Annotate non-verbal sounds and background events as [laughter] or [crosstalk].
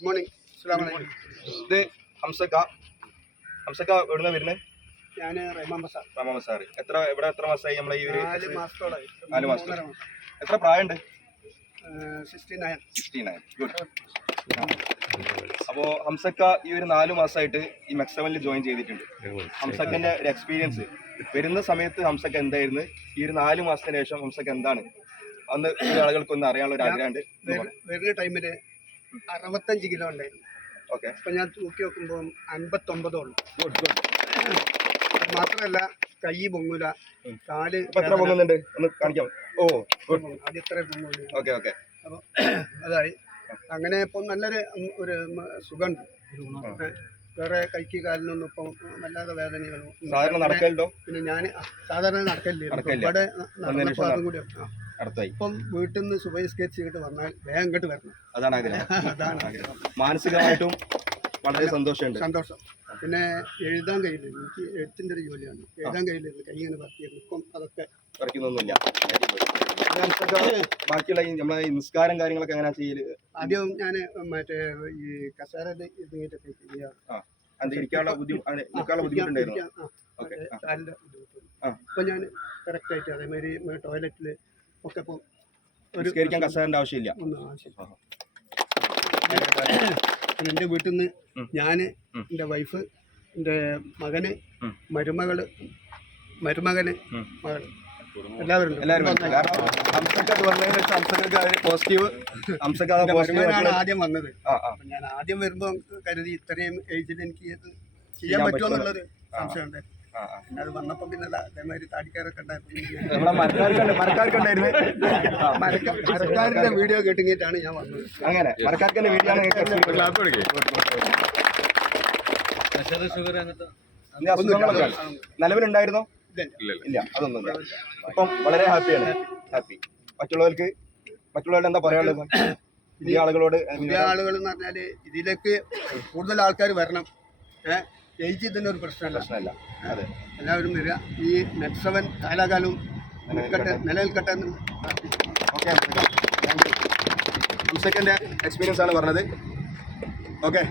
Good morning അസ്സാം ഇത് ഹംസക്ക. ഹംസക്ക എവിടുന്ന വരുന്നത് ഞാൻ റഹ്മാൻ ബസാർ. മാമ സാറ് എത്ര എവിടെ എത്ര മാസമായി നമ്മളെ ഈ ഒരു നാല് മാസത്തോളായി. നാല് മാസത്തോളം. എത്ര പ്രായമുണ്ട്? Sixty nine sixty nine good അപ്പോൾ ഹംസക്ക ഈ ഒരു നാല് മാസമായിട്ട് ഈ മെക്സവനിൽ ജോയിൻ ചെയ്തിട്ടുണ്ട്. ഹംസക്കന്റെ ഒരു എക്സ്പീരിയൻസ് വരുന്ന സമയത്ത് ഹംസക്ക എന്തായിരുന്നു? ഈ ഒരു നാല് മാസത്തിന് ശേഷം ഹംസക്ക എന്താണ്? അന്ന് ഈ ആളുകൾക്ക് ഒന്ന് അറിയാനുള്ള ഒരു ആഗ്രഹമുണ്ട്. വരുന്ന ടൈമിൽ അറുപത്തഞ്ച് കിലോ ഉണ്ടായിരുന്നു. ഓക്കെ. അപ്പം ഞാൻ തൂക്കി നോക്കുമ്പോൾ അൻപത്തൊമ്പതേ ഉള്ളൂ. മാത്രമല്ല കൈ പൊങ്ങൂല. കാൽ എത്ര പൊങ്ങുന്നുണ്ട്? ഒന്ന് കാണിക്കാം. ഓ അത് ഇത്ര പൊങ്ങൂല ഓക്കെ ഓക്കെ. അപ്പോൾ അതായി. അങ്ങനെ ഇപ്പം നല്ലൊരു ഒരു സുഖമുണ്ട് വേറെ കൈക്ക് കാലിനൊന്നും ഇപ്പം വല്ലാതെ വേദനകളോ സാധാരണ നടക്കലുണ്ടോ? പിന്നെ ഞാൻ സാധാരണ നടക്കലില്ല. നടക്കലില്ല. ഇവിടെ വന്നതിന് നടന്നപ്പോൾ അതും കൂടി അടുത്തായി. ഇപ്പം വീട്ടിൽ നിന്ന് സുബൈ സ്കെച്ച് ചെയ്തിട്ട് വന്നാൽ വേഗം ഇങ്ങോട്ട് വരണം. അതാണ് [laughs] അതാണ്. മാനസികമായിട്ടും വളരെ സന്തോഷമുണ്ട്. സന്തോഷം. പിന്നെ എഴുതാൻ കഴിയില്ല. എനിക്ക് എഴുത്തിന്റെ ഒരു ജോലിയാണ്. എഴുതാൻ കഴിയില്ല. കൈ ഇങ്ങനെ വർത്തിയത് ഇപ്പം അതൊക്കെ നമുക്കൊക്കെ ബാക്കിയുള്ള നമ്മളെ നിസ്കാരം കാര്യങ്ങളൊക്കെ എങ്ങനെയാ ചെയ്യൽ? ആദ്യം ഞാൻ മറ്റേ ഈ കസേര ഇരിക്കാനുള്ള ബുദ്ധിമുട്ടുണ്ടായിരുന്നു. ബുദ്ധിമുട്ട്. ഇപ്പം ഞാൻ അതേമാതിരി ടോയ്ലറ്റിൽ ഒക്കെ ഇപ്പം നിസ്കരിക്കാൻ കസേരന്റെ ആവശ്യമില്ല. എന്റെ വീട്ടിൽ നിന്ന് ഞാൻ ഞാൻ ഉം. എന്റെ വൈഫ് എന്റെ മകന്. മരുമകൾ മരുമകന് മകൾ. മകൾ എല്ലാവരും എല്ലാവരും കാരണം ഹംസക്ക് അത് വന്നതിന് ശേഷം ഹംസക്ക് അത് പോസിറ്റീവ് ഹംസക്ക് അത് പോസിറ്റീവ് ആദ്യം വന്നത്. ആ ആ. അപ്പം ഞാൻ ആദ്യം വരുമ്പോൾ കരുതി ഇത്രയും ഏജിൽ എനിക്ക് ഇത് ചെയ്യാൻ പറ്റുമോ എന്നുള്ളൊരു സംശയമുണ്ട് പിന്നെ അത് വന്നപ്പോ പിന്നെ അതേമാതിരി താടിക്കാരൊക്കെ [laughs] മരക്കാരന്റെ വീഡിയോ കേട്ടിങ്ങിട്ടാണ് ഞാൻ വന്നത്. അങ്ങനെ മരക്കാർക്കന്റെ വീട്ടിലാണ് നിലവിലുണ്ടായിരുന്നോ? ഇല്ല. അതൊന്നും അപ്പം വളരെ ഹാപ്പിയാണ്. ഹാപ്പി. മറ്റുള്ളവർക്ക് മറ്റുള്ളവരുടെ എന്താ പറയാനുള്ളത്? [coughs] ഈ ആളുകളോട് പുതിയ ആളുകൾ എന്ന് പറഞ്ഞാൽ ഇതിലേക്ക് കൂടുതൽ ആൾക്കാർ വരണം. ഏഹ് ഏജ് ഇതിന് ഒരു പ്രശ്നമല്ല. പ്രശ്നമല്ല. അതെ. എല്ലാവരും വരിക. ഈ നെക്സവൻ കാലാകാലവും നിലനിൽക്കട്ടെ. നിലനിൽക്കട്ടെ എന്ന്. ഓക്കെ ഹംസക്കന്റെ എക്സ്പീരിയൻസ് ആണ് പറഞ്ഞത്. ഓക്കെ